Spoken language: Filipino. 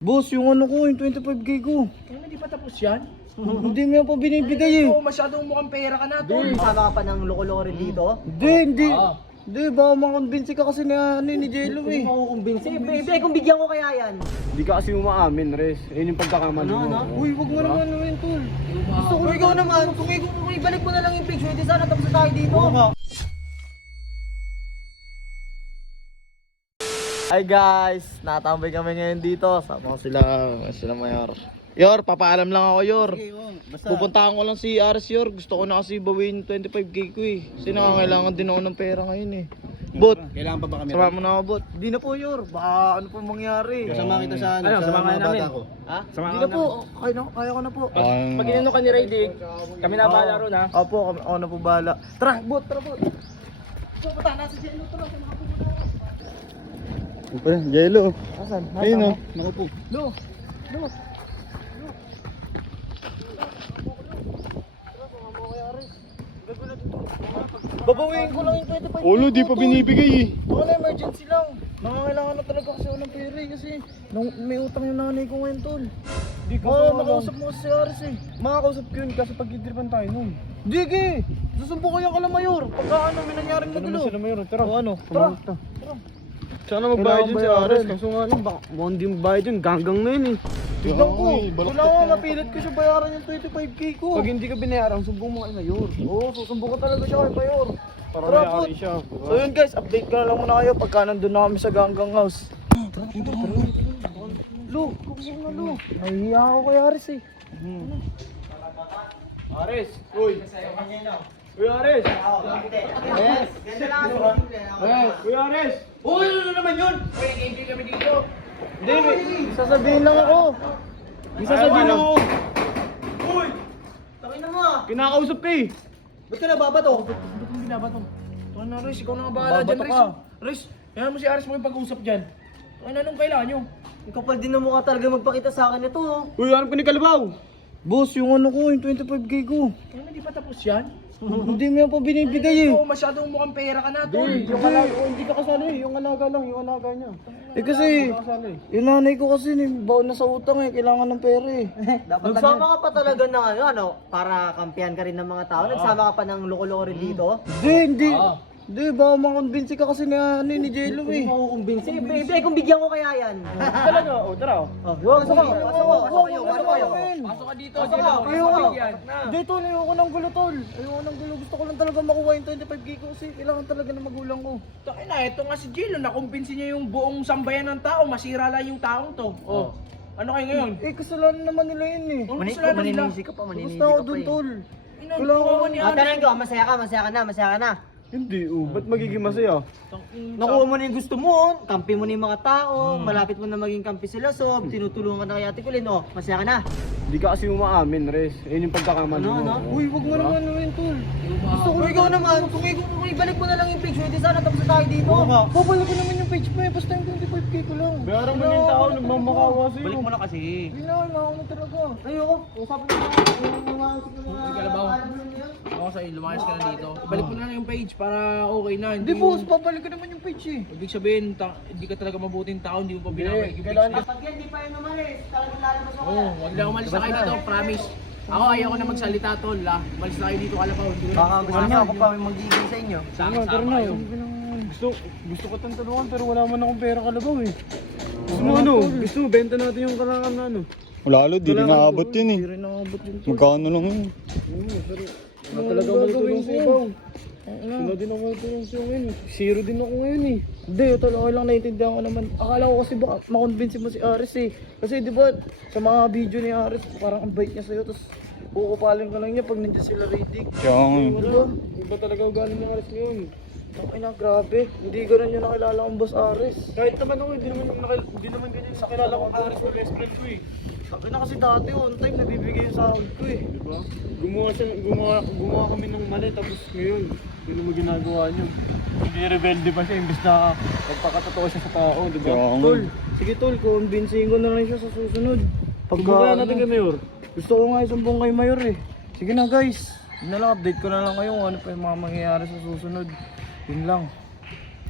Boss, yung ano ko, yung 25k ko. Kaya hindi pa tapos yan? Hindi mo yan pa binibigay eh. Oo, masyadong mukhang pera ka na, tol. Sama ka pa ng loko-loko rin dito? Hindi. Hindi, baka makonvince ka kasi ni Jello eh. Hindi mo kukumbinsi. Baby, kung bigyan ko kaya yan. Hindi ka kasi umaamin, Res. Yun yung pagkakamali mo. Uy, wag mo naman naman tol. Gusto ko ikaw naman, kung ibalik mo na lang yung picture, di sana tapos na tayo dito. Hi guys, natambay kami ngayon dito. Sama ko sila Mayor. Yor, papaalam lang ako, Yor. Pupuntahan ko lang si Ares, Yor. Gusto ko na kasi bawin 25k ko eh. Kasi nangangailangan din ako ng pera ngayon eh. Bot, Kailangan pa ba kami? sama mo na ako, Bot. Di na po, Yor. Baka ano po mangyari. Kasama kita sa samahan mga bata namin. ko. Ha? Di na po, kaya ko na po. Pag inano ka ni Raydig, kami na bahala ron ha. Opo, ako na po bahala. Tara, Bot, tara Bot. Jello. Asan? Ayun o. Naku po. Lo. Babawiin ko lang yung 25k. Ulo, di pa binibigay eh. Ako na emergency lang. Nangangailangan na talaga kasi ako ng pera eh, kasi may utang yung nanay ko ngayon tol. Di ka Makausap mo kasi si Aris eh. Makakausap ko yun kasi pag-idripan tayo nun. Digi! Susumbo ko yung kalamayor. Pagka ano, may nangyaring Ano magulo. sila mayroon? Tara. O ano? Tara. Sana magbayad yun si Kailangan Ares. bayaran. Kaso nga lang, baka mukhang di magbayad yun. Ganggang na yun eh. Tignan ko. Wala nga, napilit ko siya bayaran yung 25k ko. Pag hindi ka binayaran, sumbong mo kay Mayor. Oo, susumbo ko talaga siya kay Mayor. Para Tara, mayari Bot. siya. So yun guys, update ko na lang muna kayo pagka nandun na kami sa Ganggang House. Lo, kumsong na Lo. Nahihiya ako kay Aris eh. Ares! Uy! Uy, Ares! Yes. Ganda lang ako. Uy, Ares! Uy, ano naman yun? Uy, hindi kami dito. Hindi, may sasabihin lang ako. May sasabihin lang ako. Uy! Takin na mo ah. Kinakausap ka eh. Ba't ka nababato? Ba't mo binabato? Ito na, Riz. Ikaw na nga bahala dyan, Babato Riz. ka. Riz, kaya mo si Aris mo yung pag-usap dyan. Ano nung kailangan nyo? Ikaw pa din na mukha talaga magpakita sa akin ito oh. Uy, hanap ko ni Kalabaw. Boss, yung ano ko, yung 25k ko. Kaya hindi pa tapos yan? Hindi mo yan pa binibigay eh. Oo, masyadong mukhang pera ka na, tol. Hindi ka kasali eh. Yung alaga lang, yung alaga niya. Eh kasi, yung nanay ko kasi baon na sa utang eh, kailangan ng pera eh. Nagsama ka pa talaga ng ano, para kampihan ka rin ng mga tao. Nagsama ka pa ng loko-loko rin dito. Hindi. Hindi, baka makonvince ka kasi ni Jello Hindi eh. mo kukumbinsi. Baby, kung bigyan ko kaya yan. Talaga, o tara. Pasok kayo. Pasok ka dito, Pasok Jello. ka. Ayoko bigyan. Dito, ayoko ng gulo tol. Ayoko ng gulo. Gusto ko lang talaga makuha yung 25k ko kasi kailangan talaga ng magulang ko. Takin na, ito nga si Jello. Nakumpinsi niya yung buong sambayan ng tao. Masira lang yung taong to. Oh. Ano kayo ngayon? Eh, kasalanan naman nila yun eh. Ano kasalanan nila? Maninisi ka pa, Basta ako dun tol. Ina, kawawa ni Aris. Tanong ko, masaya ka na. Hindi, ba't magiging masaya? Nakuha mo na yung gusto mo, kampi mo na yung mga tao, malapit mo na maging kampi sila, so tinutulungan ka na kay Ate Kulin, oh, masaya ka na. Hindi ka kasi umaamin, Res. Yun yung pagkakamali mo. Ano? Uy, wag mo naman naman tol. Gusto ko ikaw naman, kung ibalik mo na lang yung picture, di sana tapos na tayo dito. Babalik ko naman yung page mo eh. Basta yung 25k ko lang. Bayaran mo na yung tao, nagmamakawa sa'yo. Balik mo na kasi. Hindi na, ako na talaga. Ayoko, usapin mo yung mga Kalabaw. Ako sa'yo, lumayas ka na dito. Ibalik mo na lang yung page para okay na. Hindi boss, babalik ko naman yung page eh. Ibig sabihin, hindi ka talaga mabuting tao, hindi mo pa binabalik yung page. Kapag yan, di pa yun umalis, talagang lalabas ako. Oo, huwag na umalis na kayo dito, promise. Ako ayoko na magsalita tol, Umalis na kayo dito, Kalabaw. Hindi ko na. Baka gusto niya ako pa magiging sa inyo. Sama kayo. Gusto ko tang tulungan pero wala man akong pera Kalabaw eh. Gusto mo ano? Gusto mo benta natin yung kalangan na ano? Lalo, di rin naabot yun eh. Hindi rin nakabot yun tol. Magkano lang yun? Wala talaga ako tulong sa ibaw. Wala din ako tulong sa ngayon. Zero din ako ngayon eh. Hindi, tol, okay lang, naiintindihan ko naman. Akala ko kasi baka makonvince mo si Aris eh. Kasi di ba, sa mga video ni Aris, parang ang bait niya sa'yo, tapos kukupaling ka lang niya pag nandiyan sila Raydig. Kaya nga eh. Diba? Iba talaga ugali ng Ares ngayon. Ay na, grabe. Hindi ganun yung nakilala kong boss Aris. Kahit naman ako, hindi naman ganyan sa kilala kong Ares na best friend ko eh. Sabi na kasi dati, on time, nabibigay yung sahod ko eh. Diba? Gumawa kami ng mali tapos ngayon, hindi mo ginagawa niyo. Hindi rebelde pa siya, imbes na magpakatotoo siya sa tao, diba? Kaya nga. Tol, sige tol, kumbinsihin ko na lang siya sa susunod. Pagkaya natin kay Mayor. Gusto ko nga isumbong kay Mayor eh. Sige na guys, yun na lang, update ko na lang kayo kung ano pa yung mga mangyayari sa susunod. Yun lang.